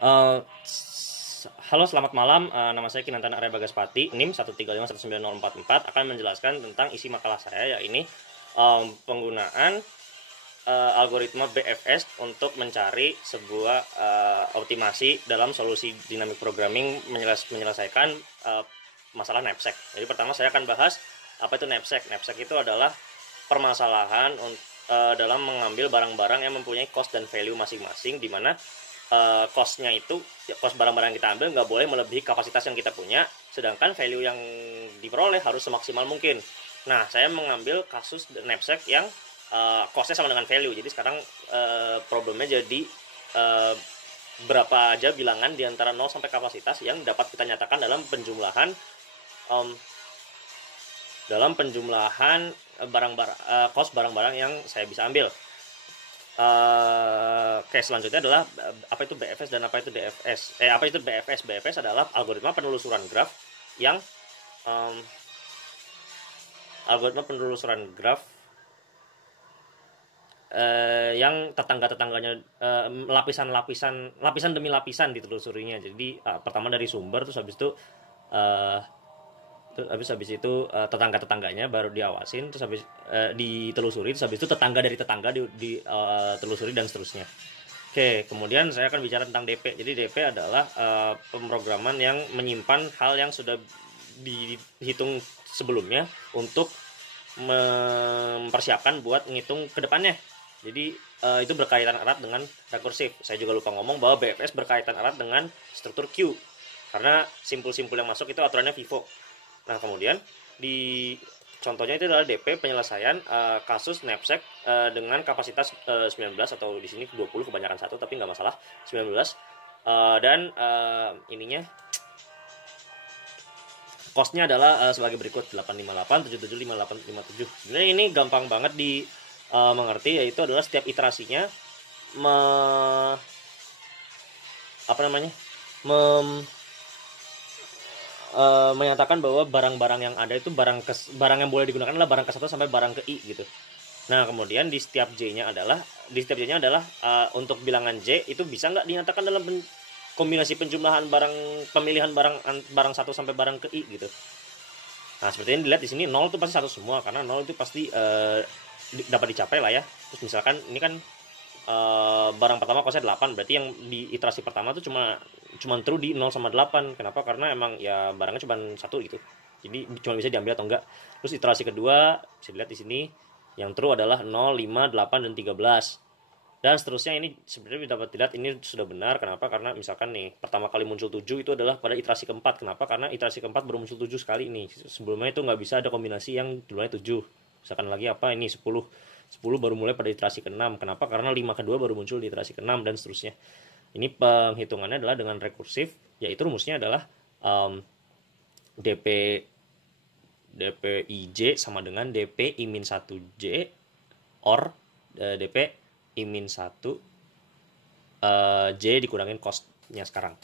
Halo, selamat malam. Nama saya Kinantana Arya Bagaspati, NIM 1351944, akan menjelaskan tentang isi makalah saya, yaitu penggunaan algoritma BFS untuk mencari sebuah optimasi dalam solusi dynamic programming menyelesaikan masalah knapsack. Jadi pertama saya akan bahas apa itu knapsack. Knapsack itu adalah permasalahan dalam mengambil barang-barang yang mempunyai cost dan value masing-masing, di mana cost-nya itu, cost barang-barang yang kita ambil nggak boleh melebihi kapasitas yang kita punya, sedangkan value yang diperoleh harus semaksimal mungkin. Nah, saya mengambil kasus knapsack yang cost-nya sama dengan value. Jadi sekarang problemnya jadi berapa aja bilangan di antara 0 sampai kapasitas yang dapat kita nyatakan dalam penjumlahan barang-barang cost barang-barang yang saya bisa ambil. Oke, selanjutnya adalah apa itu BFS dan apa itu DFS. Apa itu BFS? BFS adalah algoritma penelusuran graf yang yang tetangga-tetangganya, lapisan demi lapisan ditelusurinya. Jadi pertama dari sumber, terus habis itu tetangga-tetangganya baru diawasin, terus habis ditelusuri, terus habis itu tetangga dari tetangga ditelusuri dan seterusnya. Oke, kemudian saya akan bicara tentang DP. Jadi DP adalah pemrograman yang menyimpan hal yang sudah dihitung sebelumnya untuk mempersiapkan buat ngitung ke depannya. Jadi itu berkaitan erat dengan rekursif. Saya juga lupa ngomong bahwa BFS berkaitan erat dengan struktur Q, karena simpul-simpul yang masuk itu aturannya FIFO. Nah, kemudian di contohnya itu adalah DP penyelesaian kasus knapsack dengan kapasitas 19, atau di sini 20, kebanyakan satu tapi nggak masalah, 19, dan ininya cost-nya adalah sebagai berikut: 858, 775857. Sebenarnya ini gampang banget di mengerti, yaitu adalah setiap iterasinya menyatakan bahwa barang-barang yang ada itu barang yang boleh digunakan adalah barang ke-1 sampai barang ke I gitu. Nah, kemudian di setiap J-nya adalah untuk bilangan J itu bisa nggak dinyatakan dalam kombinasi penjumlahan pemilihan barang 1 sampai barang ke I gitu. Nah, seperti yang dilihat di sini, 0 itu pasti 1 semua, karena 0 itu pasti dapat dicapai lah ya. Terus misalkan ini kan barang pertama costnya 8, berarti yang di iterasi pertama tuh cuma true di 0 sama 8. Kenapa? Karena emang ya barangnya cuma 1 gitu. Jadi cuma bisa diambil atau enggak. Terus iterasi kedua bisa dilihat di sini, yang true adalah 0, 5, 8 dan 13. Dan seterusnya. Ini sebenarnya dapat dilihat ini sudah benar. Kenapa? Karena misalkan nih pertama kali muncul 7 itu adalah pada iterasi keempat. Kenapa? Karena iterasi keempat baru muncul 7 sekali nih. Sebelumnya itu nggak bisa ada kombinasi yang jumlahnya 7. Misalkan lagi apa ini 10 baru mulai pada iterasi ke-6. Kenapa? Karena 5 kedua baru muncul di iterasi ke-6 dan seterusnya. Ini penghitungannya adalah dengan rekursif, yaitu rumusnya adalah DPIJ sama dengan DPI-1J or DP I-1 J dikurangin cost-nya sekarang.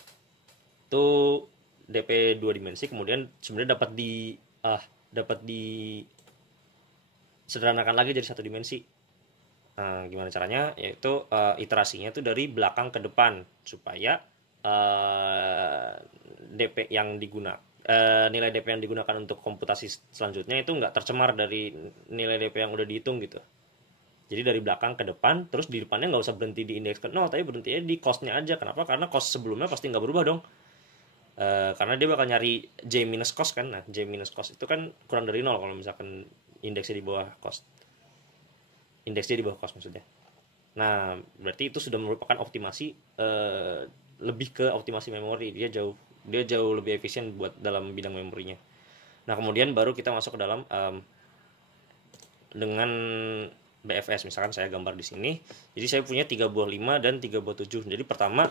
Itu DP 2 dimensi. Kemudian sebenarnya dapat di sederhanakan lagi jadi 1 dimensi. Nah, gimana caranya? Yaitu iterasinya itu dari belakang ke depan, supaya DP yang digunakan, nilai DP yang digunakan untuk komputasi selanjutnya itu nggak tercemar dari nilai DP yang udah dihitung gitu. Jadi dari belakang ke depan, terus di depannya nggak usah berhenti di indeks ke 0, tapi berhentinya di cost-nya aja. Kenapa? Karena cost sebelumnya pasti nggak berubah dong. Karena dia bakal nyari J minus cost kan. Nah, J minus cost itu kan kurang dari 0 kalau misalkan indeksnya di bawah cost. Indeksnya di bawah cost maksudnya. Nah, berarti itu sudah merupakan optimasi, lebih ke optimasi memori. Dia jauh lebih efisien buat dalam bidang memorinya. Nah, kemudian baru kita masuk ke dalam dengan BFS. Misalkan saya gambar di sini. Jadi saya punya 3 buah 5 dan 3 buah 7. Jadi pertama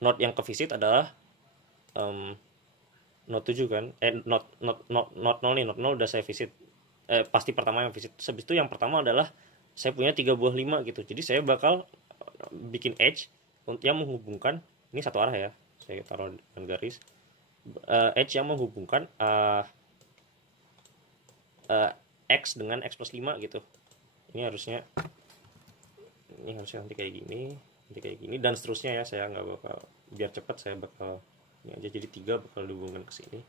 node yang ke visit adalah node 7 kan. Node 0 nih, node 0 udah saya visit. Pasti pertama yang visit. Habis itu yang pertama adalah saya punya 3 buah 5 gitu. Jadi saya bakal bikin edge yang menghubungkan, ini satu arah ya. Saya taruh dengan garis. Edge yang menghubungkan X dengan X plus 5 gitu. Ini harusnya nanti kayak gini. nanti kayak gini dan seterusnya ya. Saya nggak bakal, biar cepat saya bakal ini aja, jadi 3 bakal dihubungkan ke sini.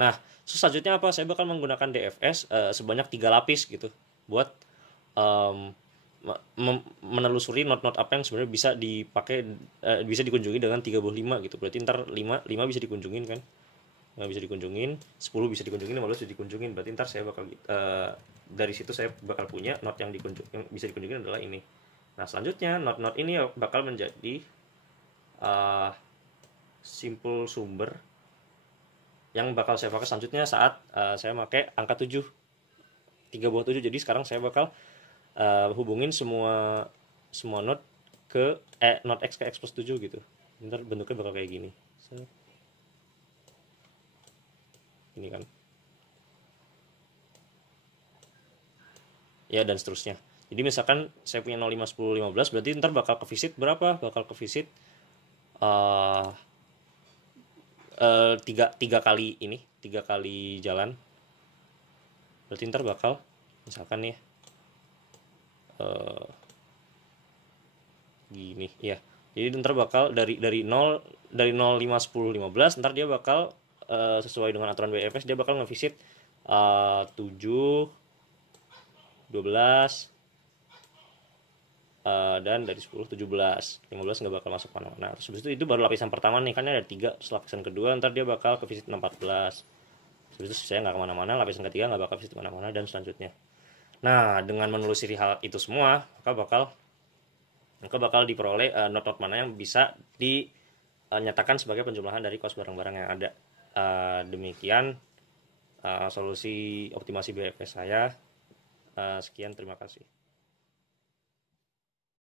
Nah, selanjutnya apa, saya bakal menggunakan DFS sebanyak 3 lapis gitu buat em, menelusuri not-not apa yang sebenarnya bisa dipakai, bisa dikunjungi dengan 35 gitu. Berarti ntar 5 bisa dikunjungin kan, nggak bisa dikunjungin, 10 bisa dikunjungin, 15 bisa dikunjungin. Berarti ntar saya bakal dari situ saya bakal punya not yang yang bisa dikunjungin adalah ini. Nah, selanjutnya not ini bakal menjadi simpul sumber yang bakal saya pakai selanjutnya saat saya pakai angka 7, 3 bawah 7. Jadi sekarang saya bakal hubungin semua not ke not x ke x plus 7 gitu. Ntar bentuknya bakal kayak gini. Ini kan. Ya, dan seterusnya. Jadi misalkan saya punya 0, 5, 10, 15, berarti ntar bakal ke visit berapa? Bakal ke visit tiga kali ini, 3 kali jalan. Berarti ntar bakal misalkan nih gini ya. Jadi ntar bakal dari 0, 5, 10, 15, ntar dia bakal sesuai dengan aturan BFS dia bakal ngevisit 7, 12, dan dari 10, 17, 15 nggak bakal masuk mana-mana. Terus habis itu baru lapisan pertama nih, kan ada 3. Terus lapisan kedua ntar dia bakal ke visit 14. Terus itu saya nggak kemana-mana, lapisan ketiga nggak bakal visit kemana-mana, dan selanjutnya. Nah, dengan menelusuri hal itu semua, maka bakal diperoleh not-not mana yang bisa dinyatakan sebagai penjumlahan dari kos barang-barang yang ada. Demikian solusi optimasi BFS saya. Sekian, terima kasih.